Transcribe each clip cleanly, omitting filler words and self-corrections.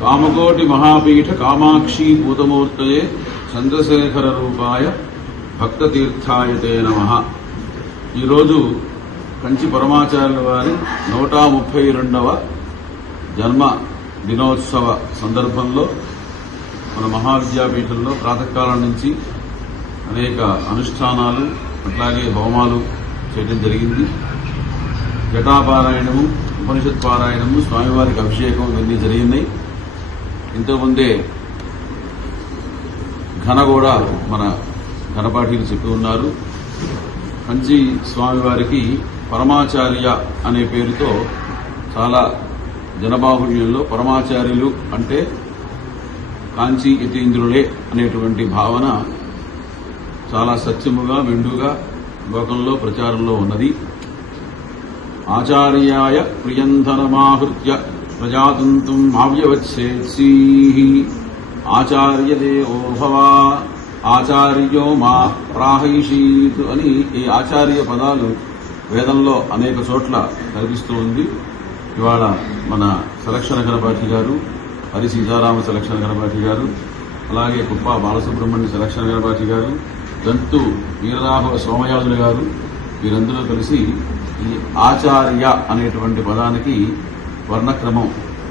కామకోటి మహాపీఠ కామాక్షి భూతమూర్తయే చంద్రశేఖర రూపాయ భక్తతీర్థాయతే నమః. ఈరోజు కంచి పరమాచార్యుల వారి 132వ జన్మ దినోత్సవ సందర్భంలో మన మహావిద్యాపీఠంలో ప్రాతకాలం నుంచి అనేక అనుష్ఠానాలు అట్లాగే హోమాలు చేయడం జరిగింది. ఘటాపారాయణము, ఉపనిషత్ పారాయణము, స్వామివారికి అభిషేకం ఇవన్నీ జరిగినాయి. ఇంతకుముందే ఘన కూడా మన ఘనపాఠీలు చెప్పి ఉన్నారు. కంచి స్వామివారికి పరమాచార్య అనే పేరుతో చాలా జనబాహుళ్యంలో పరమాచార్యులు అంటే కాంచీ యతీంద్రులే అనేటువంటి భావన చాలా సత్యముగా మెండుగా లోకంలో ప్రచారంలో ఉన్నది. ఆచార్యాయ ప్రియంధనమాహృత్య ప్రజాతంతుం మావ్యవచ్చేత్సీ ఆచార్యదేవో భవ ఆచార్యో మా ప్రాహైషీత్ అని ఈ ఆచార్య పదాలు వేదంలో అనేక చోట్ల కనిపిస్తూ ఉంది. ఇవాళ మన సెలక్షణ గణపాఠి గారు, హరి సీతారామ సెలక్షణ గణపాఠి గారు, అలాగే కుప్ప బాలసుబ్రహ్మణ్య సెలక్షణ గణపాఠి గారు, దంతు వీరరాఘవ సోమయాజులు గారు వీరందరూ కలిసి ఈ ఆచార్య అనేటువంటి పదానికి వర్ణక్రమం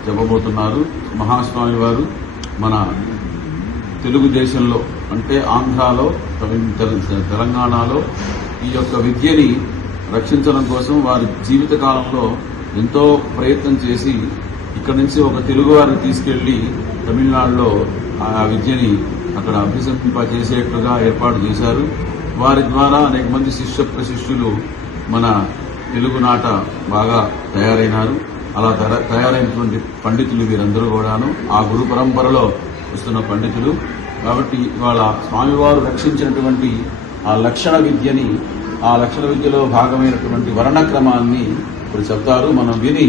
చెప్పబోతున్నారు. మహాస్వామి వారు మన తెలుగుదేశంలో అంటే ఆంధ్రాలో, తెలంగాణలో ఈ యొక్క విద్యని రక్షించడం కోసం వారి జీవిత కాలంలో ఎంతో ప్రయత్నం చేసి ఇక్కడి నుంచి ఒక తెలుగు వారిని తీసుకెళ్లి తమిళనాడులో ఆ విద్యని అక్కడ అభ్యసింపజేసేట్టుగా ఏర్పాటు చేశారు. వారి ద్వారా అనేక మంది శిష్య ప్రశిష్యులు మన తెలుగునాట బాగా తయారైనారు. అలా తయారైనటువంటి పండితులు వీరందరూ కూడాను ఆ గురు పరంపరలో వస్తున్న పండితులు. కాబట్టి ఇవాళ స్వామివారు రక్షించినటువంటి ఆ లక్షణ విద్యని, ఆ లక్షణ విద్యలో భాగమైనటువంటి వర్ణక్రమాన్ని ఇప్పుడు చెప్తారు. మనం విని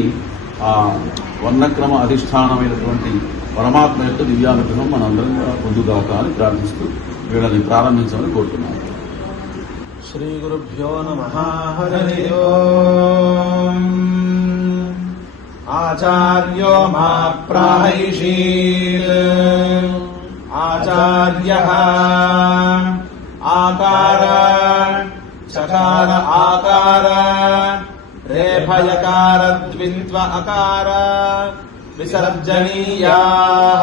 ఆ వర్ణక్రమ అధిష్టానమైనటువంటి పరమాత్మ యొక్క దివ్యానుగ్రహం మనందరం కూడా పొందుగాక అని ప్రార్థిస్తూ వీళ్ళని ప్రారంభించాలని కోరుతున్నాను. శ్రీ గురుభ్యో నమః. హరి ఓం. ఆచార్యో మా ప్రాహైషీత్ ఆచార్యః ఆకార చకార ఆకార రేఫయకార ద్విత్వ అకార విసర్జనీయాః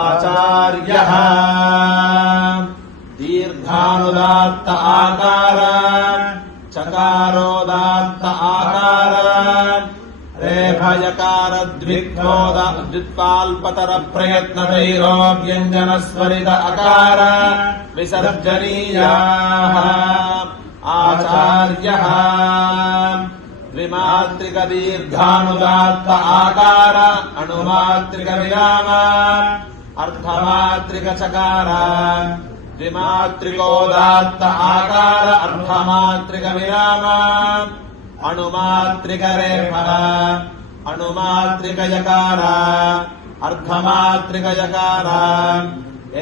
ఆచార్యః దీర్ఘానుదాత్త ఆకార చకారోదాత్త ఆకార రేఫయకార ద్విత్వాల్పతర ప్రయత్నతైరో వ్యంజనస్వరిత అకార విసర్జనీయాః ఆచార్యః ద్విమాత్రిక దీర్ఘానుదాత్త ఆకార అణుమాత్రిక విరామ అర్ధమాత్రిక చకార ద్విమాత్రికోదాత్త ఆకార అర్ధమాత్రిక విరామ అణుమాత్రిక రేఫ అణుమాత్రిక యకార అర్ధమాత్రిక యకార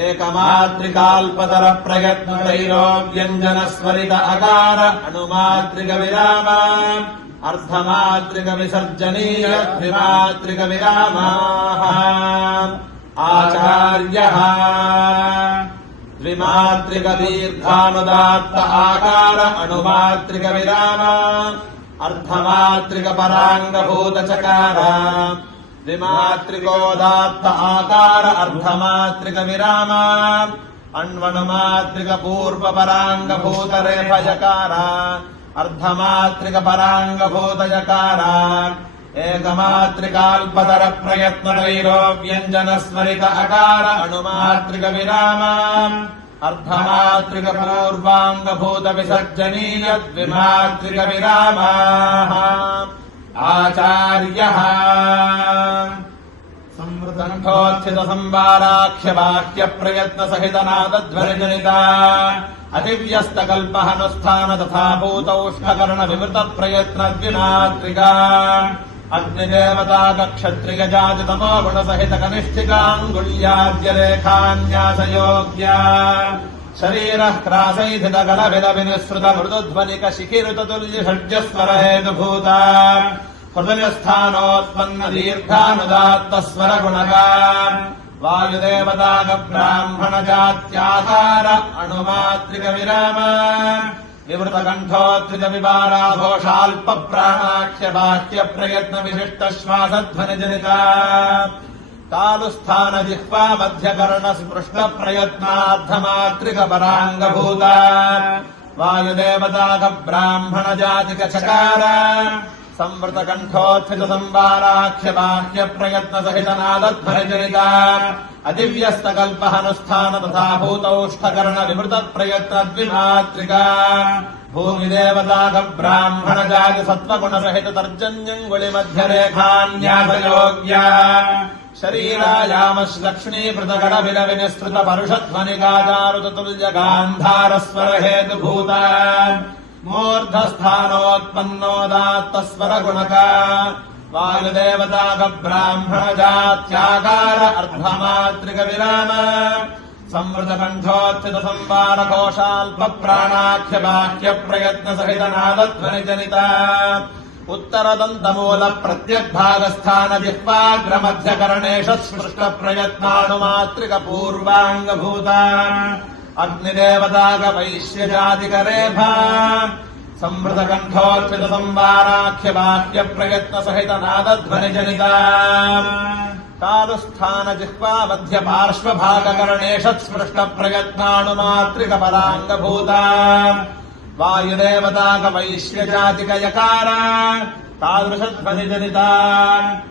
ఏకమాత్రికాల్పతర ప్రయత్నతైరో వ్యంజనస్వరిత అకార అణుమాత్రిక విరామ అర్ధమాత్రిక విసర్జనీయ ద్విమాత్రిక విరామాః ఆచార్యః ద్విమాత్రిక దీర్ఘానుదాత్త ఆకార అణుమాత్రిక విరామ అర్ధమాత్రిక పరాంగభూత చకార ద్విమాత్రికోదాత్త ఆకార అర్ధమాత్రిక విరామ అణ్వణుమాత్రిక పూర్వ పరాంగభూత రేఫయకార అర్ధమాత్రిక పరాంగభూత యకార ఏకమాత్రికాల్పతర ప్రయత్నతైరో వ్యంజనస్మరిత అకార అణుమాత్రిక విరామ అర్ధమాత్రిక పూర్వాంగభూత విసర్జనీయ ద్విమాత్రిక విరామాః ఆచార్యః సంవృతంఠోత్థిత సంవారాఖ్య వాక్య ప్రయత్న సహిత నాదధ్వనిజనిత అతివ్యస్తకల్పహనుస్థాన తథా భూతౌష్ణకరణ విమృత ప్రయత్న ద్విమాత్రికా అగ్నిదేవతాక్షత్రియ జాతి తమో గుణ సహిత కనిష్ఠికాంగుళ్యాద్య రేఖాన్యాసయోగ్యా శరీర క్రాసైధిత గల విద వినిసృత మృదుధ్వనిక శిఖిరుతుల్య షడ్జస్వర హేతుభూత हृदयस्थानोत्पन्न दीर्घानुदात्तस्वरगुणगा वायुदेवताग ब्राह्मण जात्याकार अणुमात्रिकविराम विवृतकण्ठोत्थित विवाराघोषाल्प प्राणाख्य बाह्य प्रयत्न विशिष्ट श्वासध्वनिजनिता तालुस्थान जिह्वा मध्यकर्ण स्पृष्ट प्रयत्नार्धमात्रिक पराङ्गभूता वायुदेवताग ब्राह्मण जातिक चकार संवृतकण्ठोत्थित संवाराख्य बाह्य प्रयत्न सहित नादध्वनिजनिता अदिव्यस्तकल्पहनुष्ठान तथा भूतौष्ठकर्ण विवृत प्रयत्न द्विमात्रिका भूमिदेवताग ब्राह्मण जाति सत्त्वगुण सहित तर्जन्यङ्गुलि मध्यरेखान्यासयोग्या शरीरायामश्लक्ष्मीकृतगण विलविनिस्तृत परुषध्वनिगादारुतुल्य गान्धारस्वर हेतुभूता मूर्धस्थानोत्पन्नोदात्तस्वरगुणका वायुदेवताग ब्राह्मण जात्याकार अर्धमात्रिकविराम संवृतकण्ठोत्थित संवारकोशाल्प प्राणाख्य बाह्य प्रयत्न सहित नादध्वनिजनिता उत्तरदन्तमूल प्रत्यग्भागस्थान जिह्वाग्रमध्यकरणेश स्पृष्ट प्रयत्नानुमात्रिक पूर्वाङ्गभूता अग्निदेवताग वैश्यजातिकरेफा संवृतकण्ठोत्थित संवाराख्य बाह्य प्रयत्न सहित नादध्वनिजनिता तालुस्थान जिह्वा मध्य पार्श्वभागकरणेश स्पृष्ट प्रयत्नानुमात्रिक पराङ्गभूता वायुदेवताग वैश्यजातिक यकार तादृशध्वनिजनिता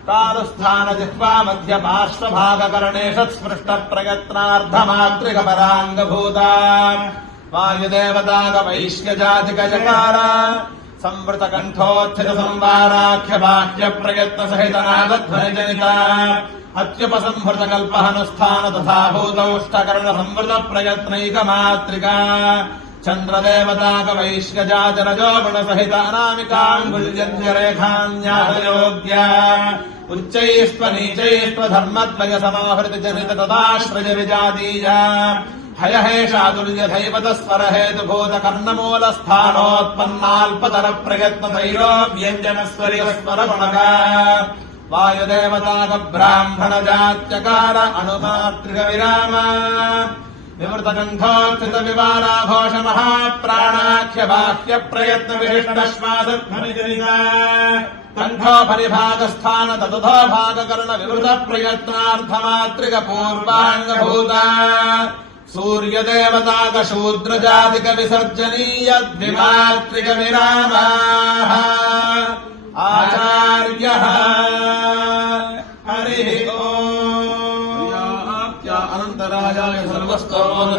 तालुस्थान जिह्वा मध्य पार्श्वभागकरणेश स्पृष्ट प्रयत्नार्धमात्रिक पराङ्गभूता वायुदेवताग वैश्यजातिक यकार संवृतकण्ठोत्थित संवाराख्य बाह्य प्रयत्न सहित नादध्वनिजनिता अत्युपसंहृतकल्पहनुष्ठान तथा भूतौष्ठकर्ण संवृत प्रयत्नैकमात्रिका चन्द्रदेवताग वैश्यजातिरजोगुण सहित अनामिकाङ्गुल्यरेखान्यासयोग्या उच्चैस्त्वनीचैस्त्व धर्मद्वय समाहृति जनित तदाश्रय विजातीया हयहेषातुल्यधैवतस्वर हेतुभूत कर्णमूलस्थानोत्पन्नाल्पतर प्रयत्न तैरो व्यञ्जनस्वर्यस्वरगुणका वायुदेवताग ब्राह्मण जात्यकार अणुमात्रिकविराम विवृतकण्ठोत्थित विवाराघोष महाप्राणाख्य बाह्य प्रयत्न विशिष्ट श्वासध्वनिजनिता कण्ठोपरिभागस्थान तदुधो भागकर्ण विवृत प्रयत्नार्थमात्रिक पूर्वाङ्गभूता सूर्यदेवताग शूद्रजातिक विसर्जनीय द्विमात्रिक विरामाः आचार्यः हरिः ओम् अनन्तरायाय सर्वस्तो